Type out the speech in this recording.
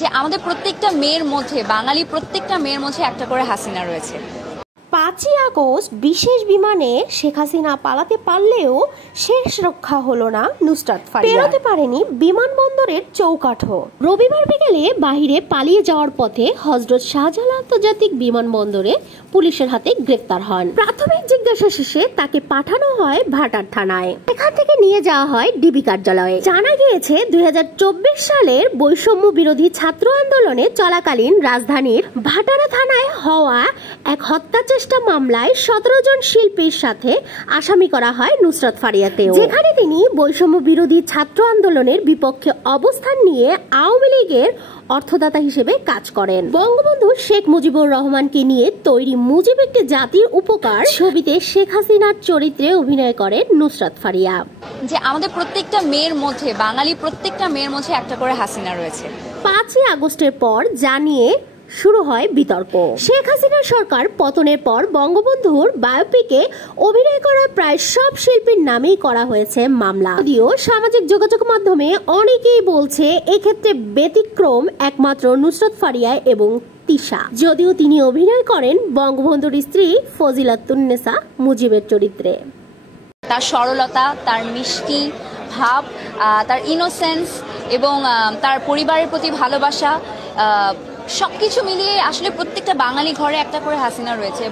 যে আমাদের প্রত্যেকটা মেয়ের মধ্যে, বাঙালি প্রত্যেকটা মেয়ের মধ্যে একটা করে হাসিনা রয়েছে। 5ই আগস্ট বিশেষ বিমানে শেখ হাসিনা পালাতে পারলেও শেষ রক্ষা হলো না নুসরাত ফারিয়া। পেরোতে পারেনি বিমানবন্দরের চৌকাঠও। রবিবার বিকেলে বাহিরে পালিয়ে যাওয়ার পথে হযরত শাহজালাল আন্তর্জাতিক বিমানবন্দরে পুলিশের হাতে গ্রেফতার হন। প্রাথমিক জিজ্ঞাসা শেষে তাকে পাঠানো হয় ভাটার থানায়। এখান থেকে নিয়ে যাওয়া হয় ডিবি কার্যালয়ে। জানা গিয়েছে 2024 সালের বৈষম্য বিরোধী ছাত্র আন্দোলনে চলাকালীন রাজধানীর ভাটারা থানায় হওয়া এক হত্যা চেষ্টা মামলায় 17 জন শিল্পীর সাথে আসামি করা হয় নুসরাত ফারিয়াতেও, যেখানে তিনি বৈষম্য বিরোধী ছাত্র আন্দোলনের বিপক্ষে অবস্থান নিয়ে আওয়ামী লীগের অর্থদাতা হিসেবে কাজ করেন। বঙ্গবন্ধু শেখ মুজিবুর রহমানকে নিয়ে তৈরি মুজিব একটি জাতির উপকার ছবিতে শেখ হাসিনার চরিত্রে অভিনয় করেন নুসরাত ফারিয়া। যে আমাদের প্রত্যেকটা মেয়ের মধ্যে, বাঙালি প্রত্যেকটা মেয়ের মধ্যে একটা করে হাসিনা রয়েছে। 5ই আগস্টের পর জানিয়ে শুরু হয় বিতর্ক। শেখ হাসিনার সরকার পতনের পর বঙ্গবন্ধুর বায়োপিকে অভিনয় করা প্রায় সব শিল্পীর নামেই করা হয়েছে মামলা। যদিও সামাজিক যোগাযোগ মাধ্যমে অনেকেই বলছে এক্ষেত্রে ব্যতিক্রম একমাত্র নুসরাত ফারিয়া এবং তিশা, যদিও তিনি অভিনয় করেন বঙ্গবন্ধুর স্ত্রী ফজিলাতুন্নেসা মুজিবের চরিত্রে। তার সরলতা, তার মিষ্টি ভাব, তার ইনোসেন্স এবং তার পরিবারের প্রতি ভালোবাসা, সবকিছু মিলিয়ে আসলে প্রত্যেকটা বাঙালি ঘরে একটা করে হাসিনা রয়েছে।